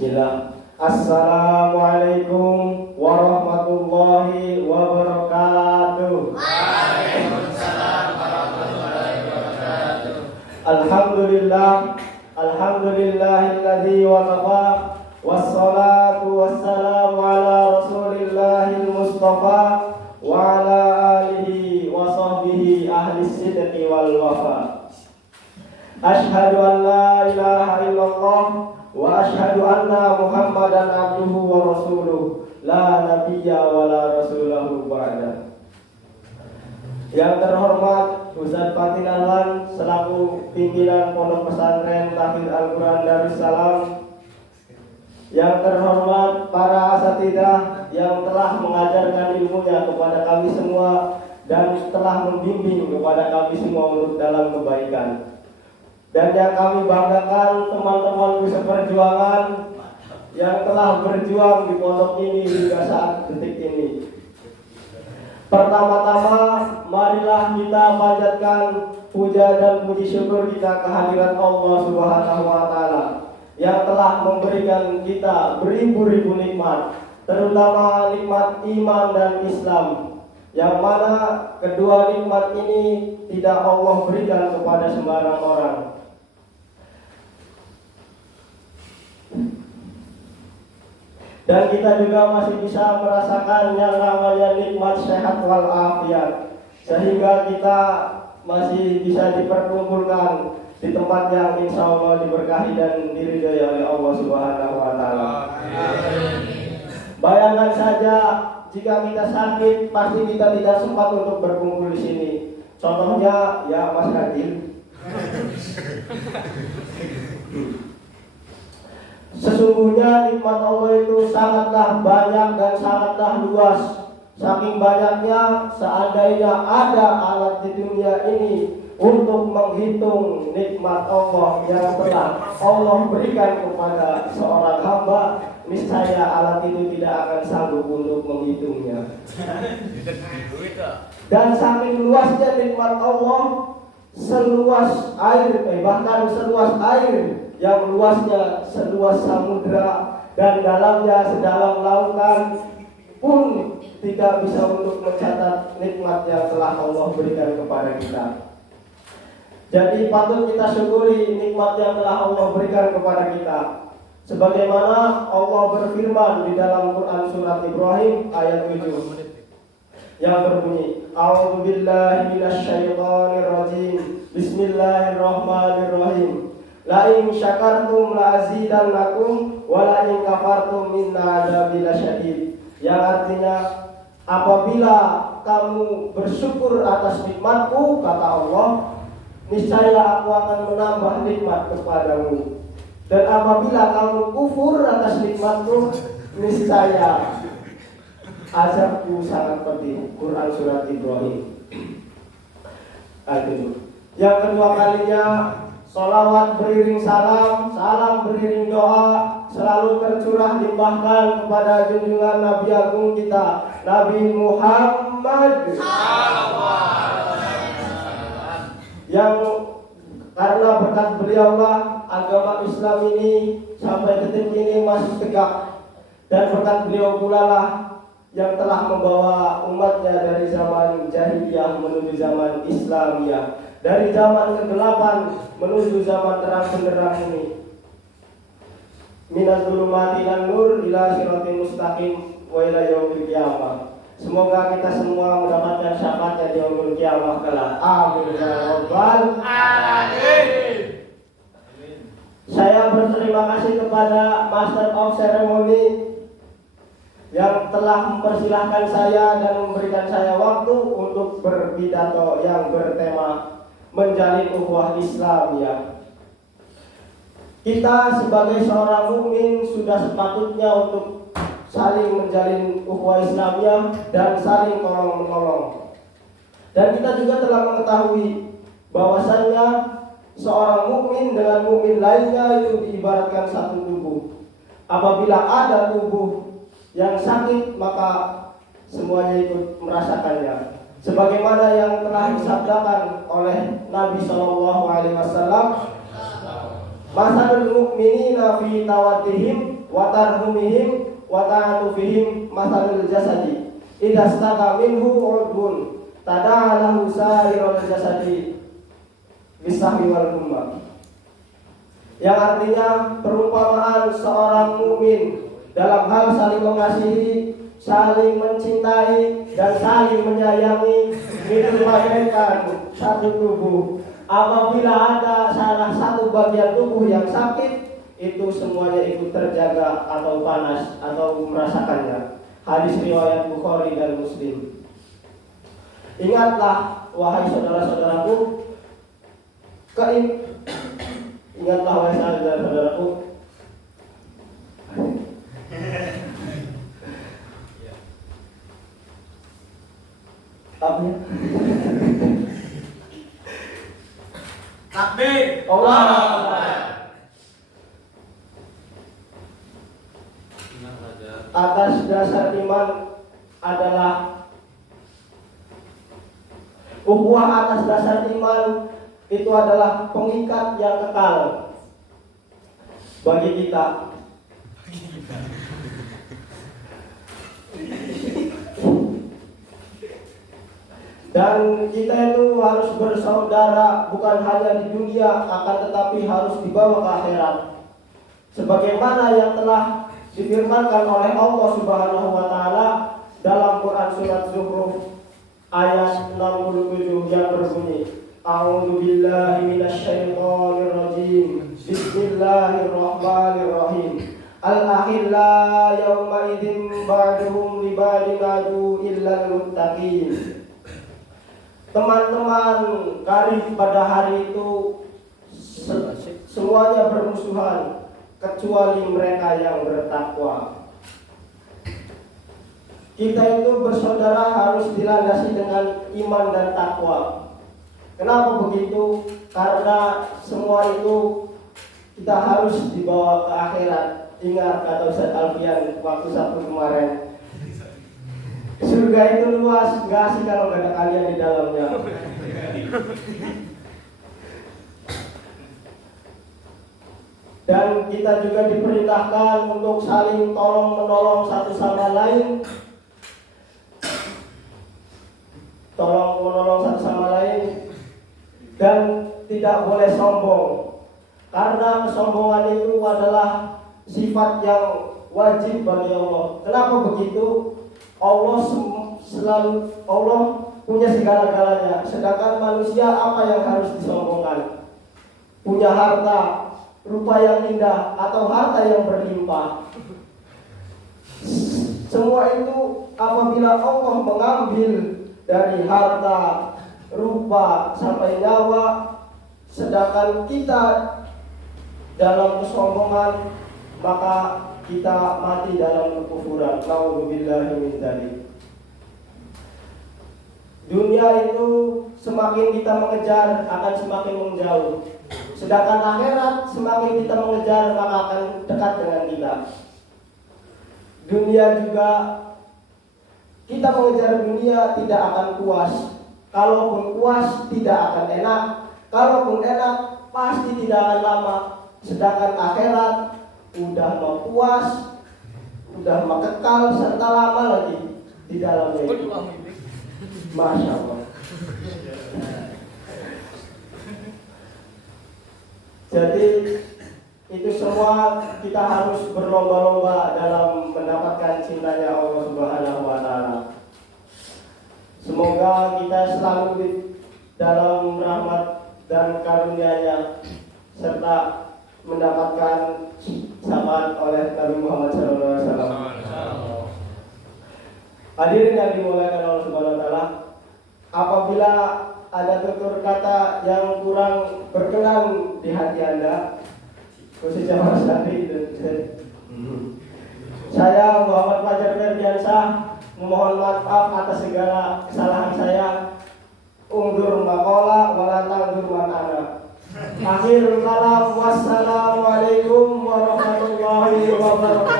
Bismillah. Assalamualaikum warahmatullahi wabarakatuh. Waalaikumsalam warahmatullahi wabarakatuh. Alhamdulillahilladzi waqafa wassalatu wassalamu ala rasulillahil mustafa wa ala alihi wa sahbihi ahli sidqi wal wafa. Asyhadu an la ilaha illallah wa asyhadu anna Muhammadan abduhu wa rasuluh la nabiyya wa la rasulahu ba'da. Yang terhormat Ustaz Fatin Alwan selaku pimpinan Pondok Pesantren Tahfidz Al-Quran Darussalam. Yang terhormat para asatidzah yang telah mengajarkan ilmunya kepada kami semua dan telah membimbing kepada kami semua untuk dalam kebaikan. Dan yang kami banggakan teman-teman seperjuangan yang telah berjuang di pondok ini hingga saat detik ini. Pertama-tama marilah kita panjatkan puja dan puji syukur kita kehadirat Allah Subhanahu wa taala yang telah memberikan kita beribu-ribu nikmat, terutama nikmat iman dan Islam, yang mana kedua nikmat ini tidak Allah berikan kepada sembarang orang. Dan kita juga masih bisa merasakan yang namanya nikmat sehat wal afiat, sehingga kita masih bisa diperkumpulkan di tempat yang insya Allah diberkahi dan diridhai oleh Allah Subhanahu wa taala. Bayangkan saja jika kita sakit, pasti kita tidak sempat untuk berkumpul di sini. Contohnya ya Mas Radil. Sesungguhnya nikmat Allah itu sangatlah banyak dan sangatlah luas. Saking banyaknya, seandainya ada alat di dunia ini untuk menghitung nikmat Allah yang telah Allah berikan kepada seorang hamba, niscaya alat itu tidak akan sanggup untuk menghitungnya. Dan saking luasnya nikmat Allah, seluas air, bahkan seluas air yang luasnya seluas samudra dan dalamnya sedalam lautan pun tidak bisa untuk mencatat nikmat yang telah Allah berikan kepada kita. Jadi patut kita syukuri nikmat yang telah Allah berikan kepada kita. Sebagaimana Allah berfirman di dalam Quran surat Ibrahim ayat 7 yang berbunyi, A'udzu billahi minasyaitonir rajim. Bismillahirrahmanirrahim. La in syakartum la azidannakum wa la in kafartum minna adzabi lasyadid. Yang artinya, apabila kamu bersyukur atas nikmatku, kata Allah, niscaya aku akan menambah nikmat kepadamu. Dan apabila kamu kufur atas nikmatku, niscaya azabku sangat pedih. Quran surat Ibrahim. Yang kedua kalinya, sholawat beriring salam, salam beriring doa selalu tercurah limpahkan kepada junjungan Nabi Agung kita, Nabi Muhammad yang karena berkat beliaulah agama Islam ini sampai detik ini masih tegak, dan berkat beliau pula lah yang telah membawa umatnya dari zaman jahiliyah menuju zaman Islamiyah, dari zaman kegelapan menuju zaman terang benderang ini. Minaz zulumati ilan nur ila siratal mustaqim wa ila yaumil qiyamah. Semoga kita semua mendapatkan syafaatnya di yaumil qiyamah kelak. Amin ya rabbal alamin. Saya berterima kasih kepada Master of Ceremony yang telah mempersilahkan saya dan memberikan saya waktu untuk berpidato yang bertema menjalin ukhuwah Islamiyah. Kita sebagai seorang mukmin sudah sepatutnya untuk saling menjalin ukhuwah Islamiyah dan saling tolong menolong. Dan kita juga telah mengetahui bahwasannya seorang mukmin dengan mukmin lainnya itu diibaratkan satu tubuh. Apabila ada tubuh yang sakit, maka semuanya ikut merasakannya. Sebagaimana yang telah disabdakan oleh Nabi SAW, Masalul mu'minina fi tawaddihim wa tarhumihim wa ta'atufihim mathalul jasadi idza staka minhu 'udwun tada'alahu sa'irul jasadi bisahwi wal humma. Yang artinya perumpamaan seorang mukmin dalam hal saling mengasihi, saling mencintai dan saling menyayangi itu bagaikan satu tubuh. Apabila ada salah satu bagian tubuh yang sakit, itu semuanya ikut terjaga atau panas atau merasakannya. Hadis riwayat Bukhari dan Muslim. Ingatlah wahai saudara-saudaraku, ingatlah wahai saudara-saudaraku, apa ya? Takbir. Allah. Atas dasar iman adalah ukhuwah, atas dasar iman itu adalah pengikat yang kekal bagi kita. Dan kita itu harus bersaudara bukan hanya di dunia, akan tetapi harus dibawa ke akhirat. Sebagaimana yang telah difirmankan oleh Allah Subhanahu wa taala dalam Quran surat Zukhruf ayat 67 yang berbunyi, A'udzu billahi minasyaitonir rajim. Bismillahirrahmanirrahim. Al-akhilla yawma idzin ba'duhum li ba'din adu illal muttaqin. Teman-teman karib pada hari itu semuanya bermusuhan kecuali mereka yang bertakwa. Kita itu bersaudara harus dilandasi dengan iman dan takwa. Kenapa begitu? Karena semua itu kita harus dibawa ke akhirat. Ingat kata Ustaz Alfian waktu Sabtu kemarin, surga itu luas, gak asik kalau gak ada kalian di dalamnya. Dan kita juga diperintahkan untuk saling tolong menolong satu sama lain. Tolong menolong satu sama lain. Dan tidak boleh sombong. Karena kesombongan itu adalah sifat yang wajib bagi Allah. Kenapa begitu? Allah punya segala-galanya, sedangkan manusia apa yang harus disombongkan? Punya harta, rupa yang indah, atau harta yang berlimpah. Semua itu apabila Allah mengambil dari harta, rupa, sampai nyawa, sedangkan kita dalam kesombongan, maka kita mati dalam kekufuran. Nauzubillahi min dzalik. Dunia itu semakin kita mengejar akan semakin menjauh. Sedangkan akhirat semakin kita mengejar maka akan dekat dengan kita. Dunia juga, kita mengejar dunia tidak akan puas. Kalaupun puas tidak akan enak. Kalaupun enak pasti tidak akan lama. Sedangkan akhirat udah mau puas, udah mau kekal serta lama lagi di dalamnya itu. Masya Allah. Jadi itu semua kita harus berlomba-lomba dalam mendapatkan cintanya Allah Subhanahu wa taala. Semoga kita selalu di dalam rahmat dan karunia-Nya serta mendapatkan syafaat oleh Nabi Muhammad SAW. Hadirin yang dimuliakan Allah Subhanahu wa taala, apabila ada tutur kata yang kurang berkenan di hati Anda, khususnya Mas Andi, saya Muhammad Fajar Ferdiansyah memohon maaf atas segala kesalahan saya. Undur maqala wala tangdur makana. Akhirul kalam, wassalamualaikum warahmatullahi wabarakatuh.